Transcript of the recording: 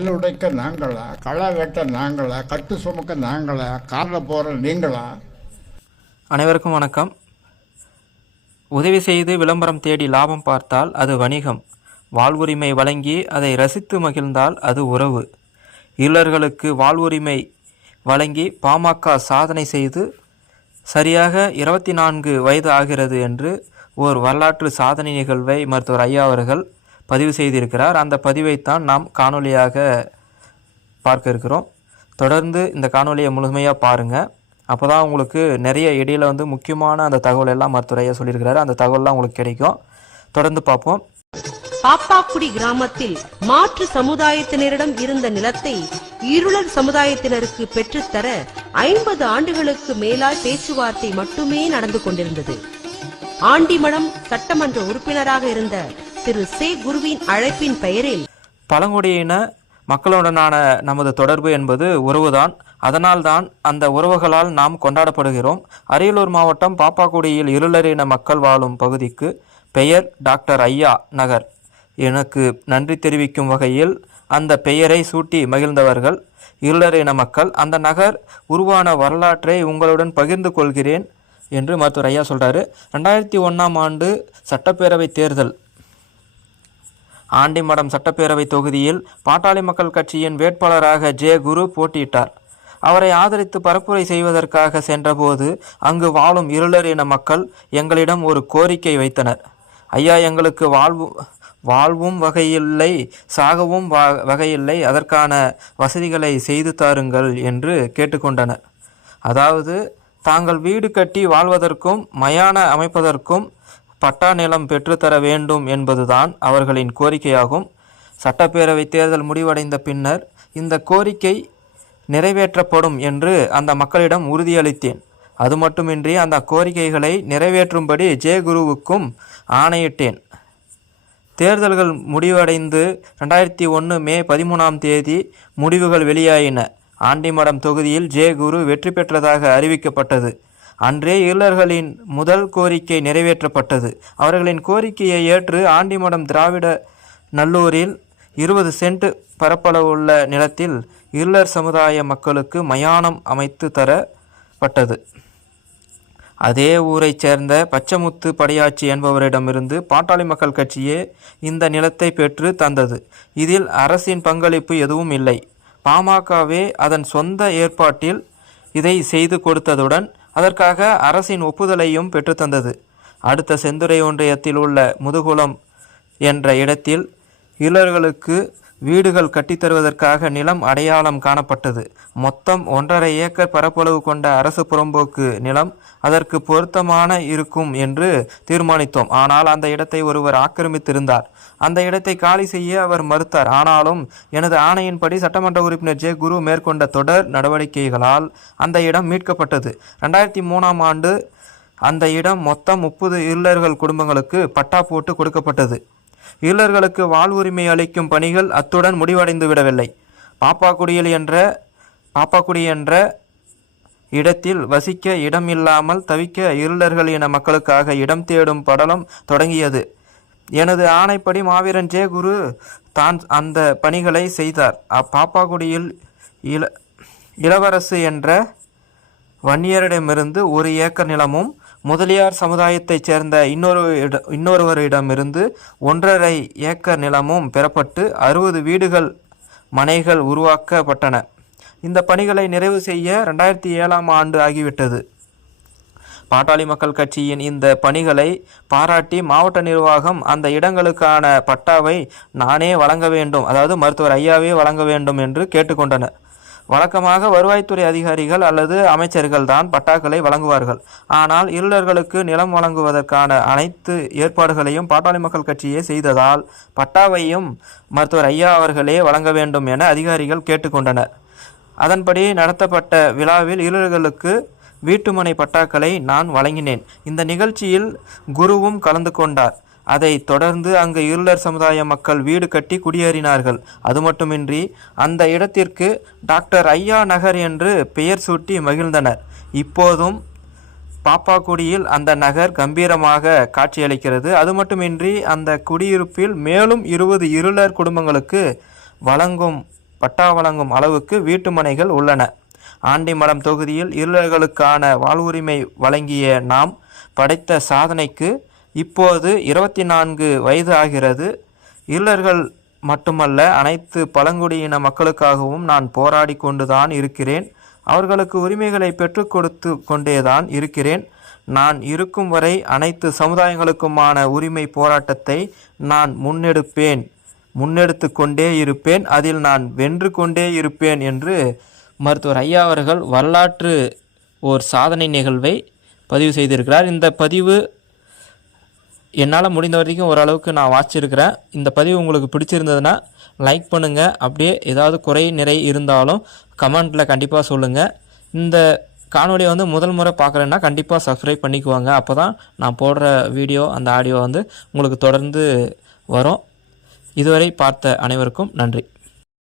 கல்லுடைக்க நாங்களா களை வெட்ட நாங்களா கட்டு சுமக்க நாங்களா காரில் போகிற நீங்களா? அனைவருக்கும் வணக்கம். உதவி செய்து விளம்பரம் தேடி லாபம் பார்த்தால் அது வணிகம். வாழ்வுரிமை வழங்கி அதை ரசித்து மகிழ்ந்தால் அது உறவு. இல்லர்களுக்கு வாழ்வுரிமை வழங்கி பாமக சாதனை செய்து சரியாக இருபத்தி நான்கு வயது ஆகிறது என்று ஓர் வரலாற்று சாதனை நிகழ்வை மருத்துவர் ஐயா அவர்கள் பதிவு செய்திருக்கிறார். அந்த பதிவைத்தான் நாம் காணொளியாக பார்க்க இருக்கிறோம். தொடர்ந்து இந்த காணொலியை முழுமையாக பாருங்கள் அப்போ தான் உங்களுக்கு நிறைய இடையில வந்து முக்கியமான அந்த தகவல் எல்லாம் மருத்துவர் சொல்லியிருக்கிறாரு. அந்த தகவல்லாம் உங்களுக்கு கிடைக்கும். தொடர்ந்து பார்ப்போம். பாப்பாக்குடி கிராமத்தில் மாற்று சமுதாயத்தினரிடம் இருந்த நிலத்தை இருளர் சமுதாயத்தினருக்கு பெற்றுத்தர ஐம்பது ஆண்டுகளுக்கு மேலாய் பேச்சுவார்த்தை மட்டுமே நடந்து கொண்டிருந்தது. ஆண்டிமடம் சட்டமன்ற உறுப்பினராக இருந்த திரு சே குருவின் அழைப்பின் பெயரில். பழங்குடியின மக்களுடனான நமது தொடர்பு என்பது உறவுதான். அதனால்தான் அந்த உறவுகளால் நாம் கொண்டாடப்படுகிறோம். அரியலூர் மாவட்டம் பாப்பாக்குடியில் இருளரின மக்கள் வாழும் பகுதிக்கு பெயர் டாக்டர் ஐயா நகர். எனக்கு நன்றி தெரிவிக்கும் வகையில் அந்த பெயரை சூட்டி மகிழ்ந்தவர்கள் இருளரின மக்கள் அந்த நகர் உருவான வரலாற்றை உங்களுடன் பகிர்ந்து கொள்கிறேன் என்று மருத்துவர் ஐயா சொல்கிறாரு ரெண்டாயிரத்தி ஒன்றாம் ஆண்டு சட்டப்பேரவை தேர்தல் ஆண்டிமடம் சட்டப்பேரவை தொகுதியில் பாட்டாளி மக்கள் கட்சியின் வேட்பாளராக ஜே குரு போட்டியிட்டார். அவரை ஆதரித்து பரப்புரை செய்வதற்காக சென்றபோது அங்கு வாழும் இருளர் இன மக்கள் எங்களிடம் ஒரு கோரிக்கை வைத்தனர். ஐயா எங்களுக்கு வாழ்வு வாழ்வும் வகையில்லை சாகவும் வா வகையில்லை அதற்கான வசதிகளை செய்து தாருங்கள் என்று கேட்டுக்கொண்டனர். அதாவது தாங்கள் வீடு கட்டி வாழ்வதற்கும் மயான அமைப்பதற்கும் பட்டா நிலம் பெற்றுத்தர வேண்டும் என்பதுதான் அவர்களின் கோரிக்கையாகும். சட்டப்பேரவை தேர்தல் முடிவடைந்த பின்னர் இந்த கோரிக்கை நிறைவேற்றப்படும் என்று அந்த மக்களிடம் உறுதியளித்தேன். அது மட்டுமின்றி அந்த கோரிக்கைகளை நிறைவேற்றும்படி ஜெயகுருவுக்கும் ஆணையிட்டேன். தேர்தல்கள் முடிவடைந்து ரெண்டாயிரத்தி ஒன்று மே பதிமூணாம் தேதி முடிவுகள் வெளியாயின. ஆண்டிமடம் தொகுதியில் ஜே குரு வெற்றி பெற்றதாக அறிவிக்கப்பட்டது. அன்றே ஈழர்களின் முதல் கோரிக்கை நிறைவேற்றப்பட்டது. அவர்களின் கோரிக்கையை ஏற்று ஆண்டிமடம் திராவிட நல்லூரில் இருபது சென்ட் பரப்பளவுள்ள நிலத்தில் இருளர் சமுதாய மக்களுக்கு மயானம் அமைத்து தரப்பட்டது. அதே ஊரைச் சேர்ந்த பச்சமுத்து படையாச்சி என்பவரிடமிருந்து பாட்டாளி மக்கள் கட்சியே இந்த நிலத்தை பெற்று தந்தது. இதில் அரசின் பங்களிப்பு எதுவும் இல்லை. பாமகவே அதன் சொந்த ஏற்பாட்டில் இதை செய்து கொடுத்ததுடன் அதற்காக அரசின் ஒப்புதலையும் பெற்றுத்தந்தது. அடுத்த செந்துறை ஒன்றியத்தில் உள்ள முதுகுளம் என்ற இடத்தில் இளர்களுக்கு வீடுகள் கட்டித்தருவதற்காக நிலம் அடையாளம் காணப்பட்டது. மொத்தம் ஒன்றரை ஏக்கர் பரப்பளவு கொண்ட அரசு புறம்போக்கு நிலம் அதற்கு பொருத்தமான இருக்கும் என்று தீர்மானித்தோம். ஆனால் அந்த இடத்தை ஒருவர் ஆக்கிரமித்திருந்தார். அந்த இடத்தை காலி செய்ய அவர் மறுத்தார். ஆனாலும் எனது ஆணையின்படி சட்டமன்ற உறுப்பினர் ஜே. குரு மேற்கொண்ட தொடர் நடவடிக்கைகளால் அந்த இடம் மீட்கப்பட்டது. ரெண்டாயிரத்தி மூணாம் ஆண்டு அந்த இடம் மொத்தம் முப்பது இருளர்கள் குடும்பங்களுக்கு பட்டா போட்டு கொடுக்கப்பட்டது. ஈழர்களுக்கு வாழ்வுரிமை அளிக்கும் பணிகள் அத்துடன் முடிவடைந்து விடவில்லை. பாப்பாக்குடியில் என்ற பாப்பாக்குடி என்ற இடத்தில் வசிக்க இடம் இல்லாமல் தவிக்க இருளர்கள் என மக்களுக்காக இடம் தேடும் படலம் தொடங்கியது. எனது ஆணைப்படி மாவீரன் ஜே குரு தான் அந்த பணிகளை செய்தார். அப்பாப்பாக்குடியில் இள இளவரசு என்ற வன்னியரிடமிருந்து ஒரு ஏக்கர் நிலமும் முதலியார் சமுதாயத்தைச் சேர்ந்த இன்னொரு இட இன்னொருவரிடமிருந்து ஒன்றரை ஏக்கர் நிலமும் பெறப்பட்டு அறுபது வீடுகள் மனைகள் உருவாக்கப்பட்டன. இந்த பணிகளை நிறைவு செய்ய ரெண்டாயிரத்தி ஏழாம் ஆண்டு ஆகிவிட்டது. பாட்டாளி மக்கள் கட்சியின் இந்த பணிகளை பாராட்டி மாவட்ட நிர்வாகம் அந்த இடங்களுக்கான பட்டாவை நானே வழங்க வேண்டும் அதாவது மருத்துவர் ஐயாவே வழங்க வேண்டும் என்று கேட்டுக்கொண்டனர். வழக்கமாக வருவாய்த்துறை அதிகாரிகள் அல்லது அமைச்சர்கள் தான் பட்டாக்களை வழங்குவார்கள். ஆனால் இருளர்களுக்கு நிலம் வழங்குவதற்கான அனைத்து ஏற்பாடுகளையும் பாட்டாளி மக்கள் கட்சியே செய்ததால் பட்டாவையும் மருத்துவர் ஐயா அவர்களே வழங்க வேண்டும் என அதிகாரிகள் கேட்டுக்கொண்டனர். அதன்படி நடத்தப்பட்ட விழாவில் இருளர்களுக்கு வீட்டுமனை பட்டாக்களை நான் வழங்கினேன். இந்த நிகழ்ச்சியில் குருவும் கலந்து கொண்டார். அதை தொடர்ந்து அங்கு இருளர் சமுதாய மக்கள் வீடு கட்டி குடியேறினார்கள். அது மட்டுமின்றி அந்த இடத்திற்கு டாக்டர் ஐயா நகர் என்று பெயர் சூட்டி மகிழ்ந்தனர். இப்போதும் பாப்பாக்குடியில் அந்த நகர் கம்பீரமாக காட்சியளிக்கிறது. அது மட்டுமின்றி அந்த குடியிருப்பில் மேலும் இருபது இருளர் குடும்பங்களுக்கு வழங்கும் பட்டா வழங்கும் அளவுக்கு வீட்டுமனைகள் உள்ளன. ஆண்டிமடம் தொகுதியில் இருளர்களுக்கான வாழ்வுரிமை வழங்கிய நாம் படைத்த சாதனைக்கு இப்போது இருபத்தி நான்கு வயது ஆகிறது. இருளர்கள் மட்டுமல்ல அனைத்து பழங்குடியின மக்களுக்காகவும் நான் போராடி கொண்டுதான் இருக்கிறேன். அவர்களுக்கு உரிமைகளை பெற்றுக் கொடுத்து கொண்டேதான் இருக்கிறேன். நான் இருக்கும் வரை அனைத்து சமுதாயங்களுக்குமான உரிமை போராட்டத்தை நான் முன்னெடுப்பேன். முன்னெடுத்து கொண்டே இருப்பேன். அதில் நான் வென்று கொண்டே இருப்பேன் என்று மருத்துவர் ஐயா அவர்கள் வரலாற்று ஓர் சாதனை நிகழ்வை பதிவு செய்திருக்கிறார். இந்த பதிவு என்னால் முடிந்த வரைக்கும் ஓரளவுக்கு நான் வாசிச்சிருக்கிறேன் இந்த பதிவு உங்களுக்கு பிடிச்சிருந்ததுன்னா லைக் பண்ணுங்கள் அப்படியே ஏதாவது குறை நிறை இருந்தாலும் கமெண்ட்டில் கண்டிப்பாக சொல்லுங்கள் இந்த காணொலியை வந்து முதல் முறை பார்க்குறேன்னா கண்டிப்பாக சப்ஸ்கிரைப் பண்ணிக்குவாங்க. அப்போ தான் நான் போடுற வீடியோ அந்த ஆடியோ வந்து உங்களுக்கு தொடர்ந்து வரும். இதுவரை பார்த்த அனைவருக்கும் நன்றி.